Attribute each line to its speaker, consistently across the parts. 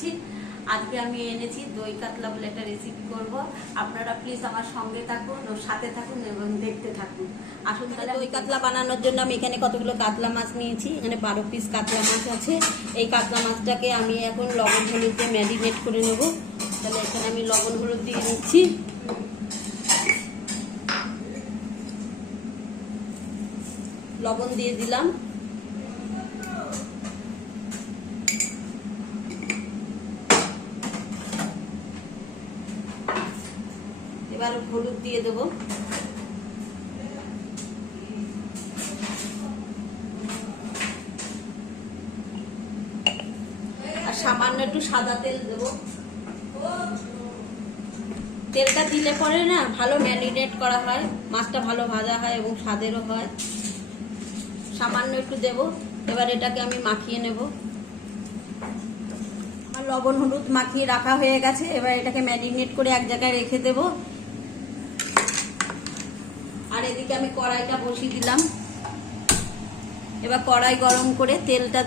Speaker 1: করছি আজকে আমি এনেছি দই কাতলা বলে একটা রেসিপি করব। আপনারা প্লিজ আমার সঙ্গে থাকুন ও সাথে থাকুন এবং দেখতে থাকুন। আসুন তাহলে দই কাতলা বানানোর জন্য আমি এখানে কতগুলো কাতলা মাছ নিয়েছি। এখানে বারো পিস কাতলা মাছ আছে। এই কাতলা মাছটাকে আমি এখন লবণ হলুদ দিয়ে ম্যারিনেট করে নেব। তাহলে এখানে আমি লবণ হলুদ দিয়ে নিচ্ছি। লবণ দিয়ে দিলাম। হলুদ দিয়ে দেবো। আর সামান্য একটু সাদা তেল দেবো। তেলটা দিলে পরে না ভালো ম্যারিনেট করা হয়, মাছটা ভালো ভাজা হয় এবং স্বাদেরও হয়। সামান্য একটু দেব, এবার এটাকে আমি মাখিয়ে নেব। আমার লবণ হলুদ মাখিয়ে রাখা হয়ে গেছে, এবার এটাকে ম্যারিনেট করে এক জায়গায় রেখে দেব। আর এদিকে আমি কড়াইটা বসিয়ে দিলাম। এবার কড়াই গরম করে তেলটা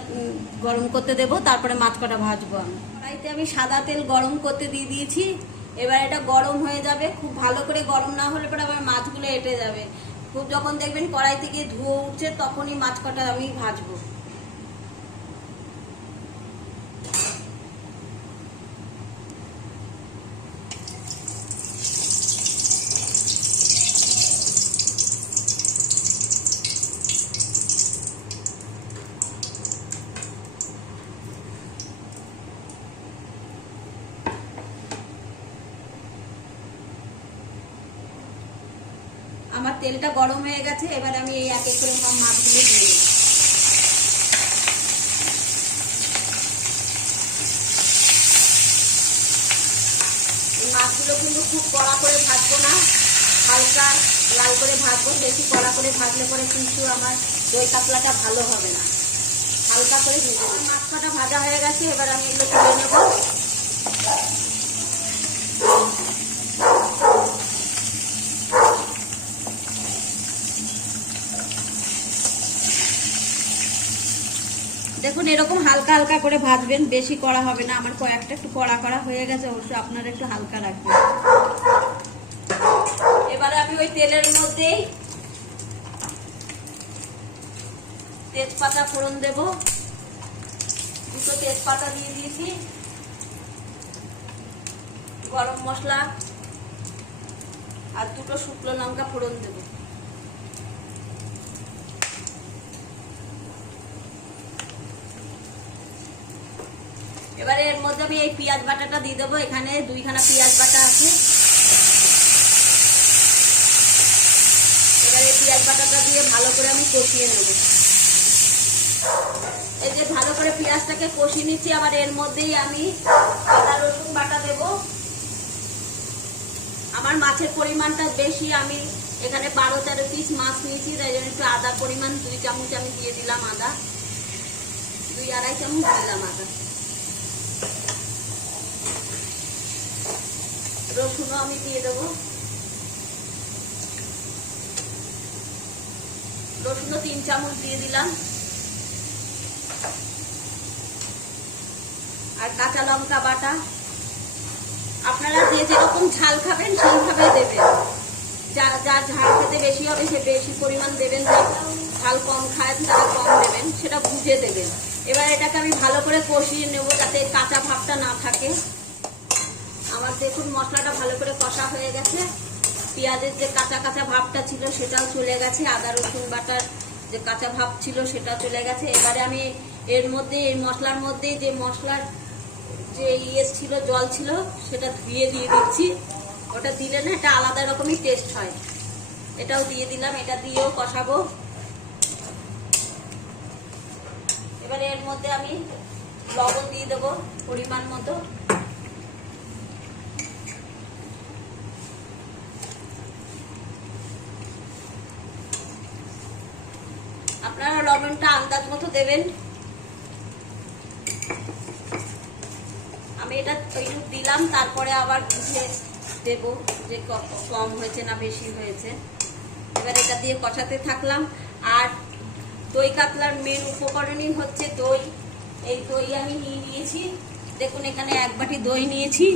Speaker 1: গরম করতে দেব, তারপরে মাছ কটা ভাজবো আমি। কড়াইতে আমি সাদা তেল গরম করতে দিয়ে দিয়েছি। এবার এটা গরম হয়ে যাবে, খুব ভালো করে গরম না হলে পরে আবার মাছগুলো এঁটে যাবে। খুব যখন দেখবেন কড়াই থেকে ধুয়ে উঠছে, তখনই মাছ কটা আমি ভাজবো। আমার তেলটা গরম হয়ে গেছে, এবার আমি এই এক এক করে সব মাছগুলো দিয়ে দেবো এই মাছগুলো কিন্তু খুব কড়া করে ভাজবো না, হালকা লাল করে ভাজবো, বেশি কড়া করে ভাজলে পরে কিন্তু আমার দই কাতলাটা ভালো হবে না। হালকা করে ভেজে দেবো মাছ কটা ভাজা হয়ে গেছে, এবার আমি এগুলো তুলে নেব। দেখুন, এরকম হালকা হালকা করে ভাজবেন, বেশি করা হবে না। আমার কয়েকটা একটু কড়া কড়া হয়ে গেছে, অবশ্যই আপনারা একটু হালকা রাখবেন। এবারে আমি ওই তেলের মধ্যেই তেজপাতা ফোড়ন দেব। দুটো তেজপাতা দিয়ে দিয়েছি। গরম মশলা আর দুটো শুকনো লঙ্কা ফোড়ন দেবো। এবারে এর মধ্যে আমি এই পেঁয়াজ বাটাটা দিয়ে দেবো। এখানে দুইখানা পেঁয়াজ বাটা আছে। এবারে পেঁয়াজ বাটাটা দিয়ে ভালো করে আমি কষিয়ে নেব। এই যে ভালো করে পেঁয়াজটাকে কষিয়ে নিচ্ছি, আবার এর মধ্যেই আমি আদা, রসুন বাটা দেব। আমার মাছের পরিমাণটা বেশি, আমি এখানে বারো তেরো পিস মাছ নিয়েছি, তাই জন্য একটু আদা পরিমাণ দুই চামচ আমি দিয়ে দিলাম আদা। দুই আড়াই চামচ দিলাম আদা। রসুনও আমি দিয়ে দেবো। রসুনও তিন চামচ দিয়ে দিলাম। আর কাঁচা লঙ্কা বাটা। আপনারা যে যেরকম ঝাল খাবেন, সেইভাবে দেবেন। যা যার ঝাল খেতে বেশি হবে, সে বেশি পরিমাণ দেবেন। ঝাল কম খায়, তারা কম দেবেন, সেটা বুঝে দেবেন। এবার এটাকে আমি ভালো করে কষিয়ে নেব যাতে কাঁচা ভাবটা না থাকে। আমার দেখুন মশলাটা ভালো করে কষা হয়ে গেছে। পেঁয়াজের যে কাঁচা কাঁচা ভাবটা ছিল সেটাও চলে গেছে। আদা, রসুন বাটার যে কাঁচা ভাব ছিল সেটা চলে গেছে। এবারে আমি এর মধ্যে, এই মশলার মধ্যে যে মশলার যে ইয়ে ছিল, জল ছিল, সেটা ধুয়ে দিয়ে দিচ্ছি। ওটা দিলে না এটা আলাদা রকমই টেস্ট হয়। এটাও দিয়ে দিলাম, এটা দিয়েও কষাবো। এবারে এর মধ্যে আমি লবণ দিয়ে দেবো পরিমাণ মতো। আপনারা লবণটা আন্দাজ মতো দেবেন। আমি এটা একটু দিলাম, তারপরে আবার বুঝে দেবো যে কম হয়েছে না বেশি হয়েছে। এবার এটা দিয়ে কষাতে থাকলাম। আর দই কাতলার মেন উপকরণই হচ্ছে দই। এই দই আমি নিয়ে নিয়েছি। দেখুন, এখানে এক বাটি দই নিয়েছি।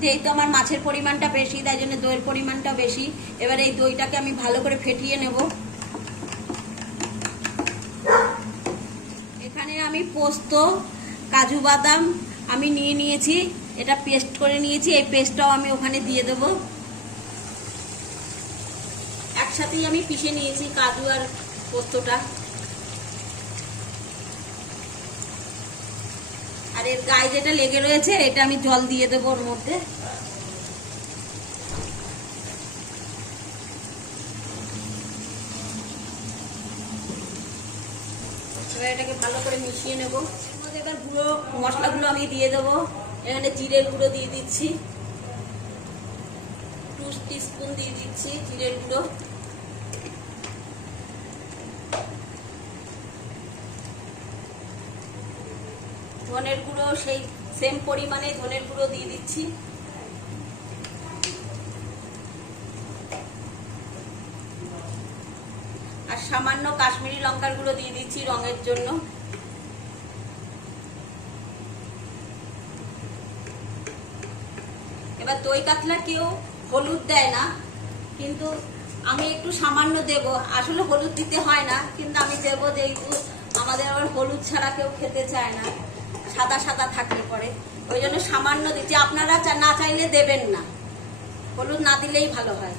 Speaker 1: যেহেতু আমার মাছের পরিমাণটা বেশি, তাই জন্য দইয়ের পরিমাণটা বেশি। এবার এই দইটাকে আমি ভালো করে ফেটিয়ে নেব এখানে আমি পোস্ত, কাজু বাদাম আমি নিয়ে নিয়েছি। এটা পেস্ট করে নিয়েছি। এই পেস্টটাও আমি ওখানে দিয়ে দেব। একসাথেই আমি পিষে নিয়েছি কাজু আর পোস্তটা। আর এর গায়ে যেটা লেগে রয়েছে, এটা আমি জল দিয়ে দেবো ওর মধ্যে। এবার এটাকে ভালো করে মিশিয়ে নেব। এবার গুঁড়ো মশলাগুলো আমি দিয়ে দেবো। এখানে জিরের গুঁড়ো দিয়ে দিচ্ছি। টু স্পুন দিয়ে দিচ্ছি জিরের গুঁড়ো। ধনের গুঁড়ো সেই সেম পরিমাণে ধনের গুঁড়ো দিয়ে দিচ্ছি আর সামান্য কাশ্মীরি লঙ্কার গুঁড়ো দিয়ে দিচ্ছি রঙের জন্য। এবার দই কাতলা কেউ হলুদ দেয় না, কিন্তু আমি একটু সামান্য দেব। আসলে হলুদ দিতে হয় না, কিন্তু আমি দেবো যেহেতু আমাদের আবার হলুদ ছাড়া কেউ খেতে চায় না, সাদা সাদা থাকলে পরে। ওই জন্য সামান্য দিচ্ছি। আপনারা না চাইলে দেবেন না। হলুদ না দিলেই ভালো হয়।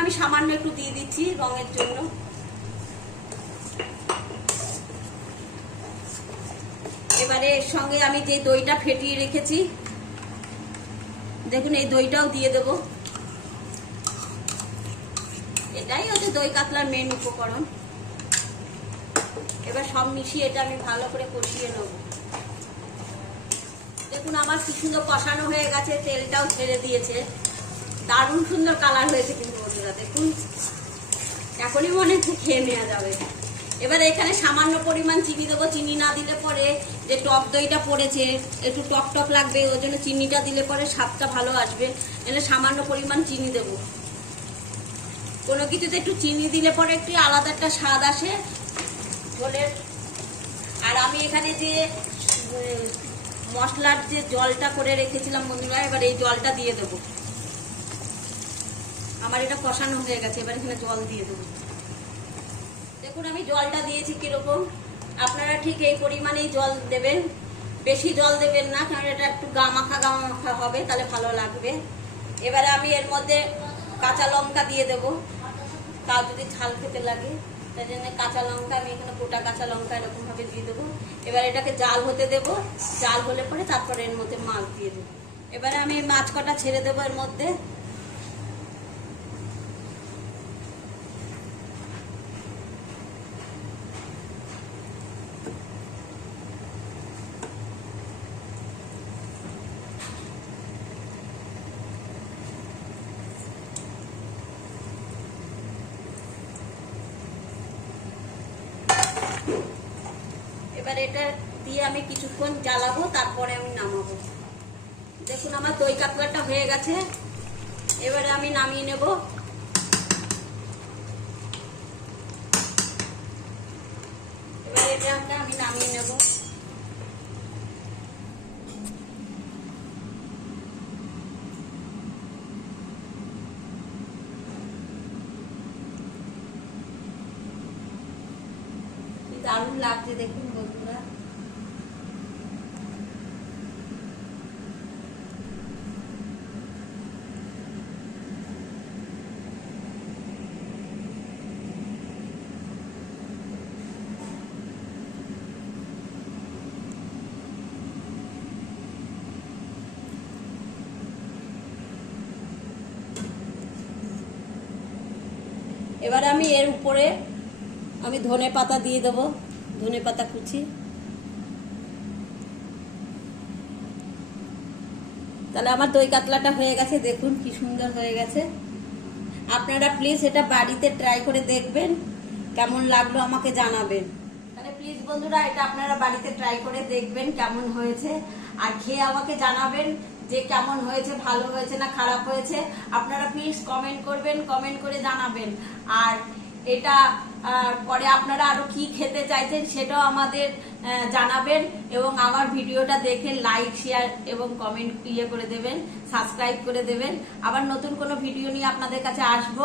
Speaker 1: আমি সামান্য একটু দিয়ে দিচ্ছি রঙের জন্য। এবারে এর সঙ্গে আমি যে দইটা ফেটিয়ে রেখেছি, দেখুন এই দইটাও দিয়ে দেব। এটাই হচ্ছে দই কাতলার মেন উপকরণ। এবার সব মিশিয়ে এটা আমি ভালো করে কষিয়ে নেব। দেখুন আমার কি সুন্দর কষানো হয়ে গেছে, তেলটাও ছেড়ে দিয়েছে। দারুণ সুন্দর কালার হয়েছে কিন্তু বন্ধুরা দেখুন। এখনই মনে হচ্ছে খেয়ে নেওয়া যাবে। এবার এখানে সামান্য পরিমাণ চিনি দেবো। চিনি না দিলে পরে যে টক দইটা পড়েছে, একটু টক টক লাগবে, ওই জন্য চিনিটা দিলে পরে স্বাদটা ভালো আসবে। এখানে সামান্য পরিমাণ চিনি দেবো। কোনো কিছুতে একটু চিনি দিলে পরে একটু আলাদা একটা স্বাদ আসে। ঝোলের আর আমি এখানে যে মশলার যে জলটা করে রেখেছিলাম বন্ধুরা, এবার এই জলটা দিয়ে দেবো। আমার এটা কষানো হয়ে গেছে, এবার এখানে জল দিয়ে দেবো। দেখুন, আমি জলটা দিয়েছি কীরকম। আপনারা ঠিক এই পরিমাণেই জল দেবেন। বেশি জল দেবেন না, কারণ এটা একটু গামাখা গামাখা হবে, তাহলে ভালো লাগবে। এবারে আমি এর মধ্যে কাঁচা লঙ্কা দিয়ে দেব। তাও যদি ঝাল খেতে লাগে তাই জন্য কাঁচা লঙ্কা আমি এখানে গোটা কাঁচা লঙ্কা এরকমভাবে দিয়ে দেবো। এবার এটাকে জাল হতে দেব। জাল হলে পরে তারপরে এর মধ্যে মাছ দিয়ে দেবো। এবারে আমি মাছ কটা ছেড়ে দেবো এর মধ্যে এবার এটা দিয়ে আমি কিছুক্ষণ জ্বালাবো, তারপরে আমি নামাবো। দেখুন, আমার দই কাতলাটা হয়ে গেছে। এবারে আমি নামিয়ে নেব। এবারে এটাকে আমি নামিয়ে নেব। দারুণ লাগছে, দেখুন বন্ধুরা এবার আমি এর উপরে আমি ধনে পাতা দিয়ে দেবো, ধনে পাতা কুচি। তাহলে আমার দই কাতলাটা হয়ে গেছে, দেখুন কি সুন্দর হয়ে গেছে। আপনারা প্লিজ এটা বাড়িতে ট্রাই করে দেখবেন, কেমন লাগল আমাকে জানাবেন। তাহলে প্লিজ বন্ধুরা, এটা আপনারা বাড়িতে ট্রাই করে দেখবেন কেমন হয়েছে। আর খেয়ে আমাকে জানাবেন যে কেমন হয়েছে, ভালো হয়েছে না খারাপ হয়েছে, আপনারা প্লিজ কমেন্ট করবেন কমেন্ট করে জানাবেন। আর এটা পরে আপনারা আরও কি খেতে চাইছেন সেটাও আমাদের জানাবেন এবং আমার ভিডিওটা দেখে লাইক শেয়ার এবং কমেন্ট ইয়ে করে দেবেন সাবস্ক্রাইব করে দেবেন। আবার নতুন কোনো ভিডিও নিয়ে আপনাদের কাছে আসব।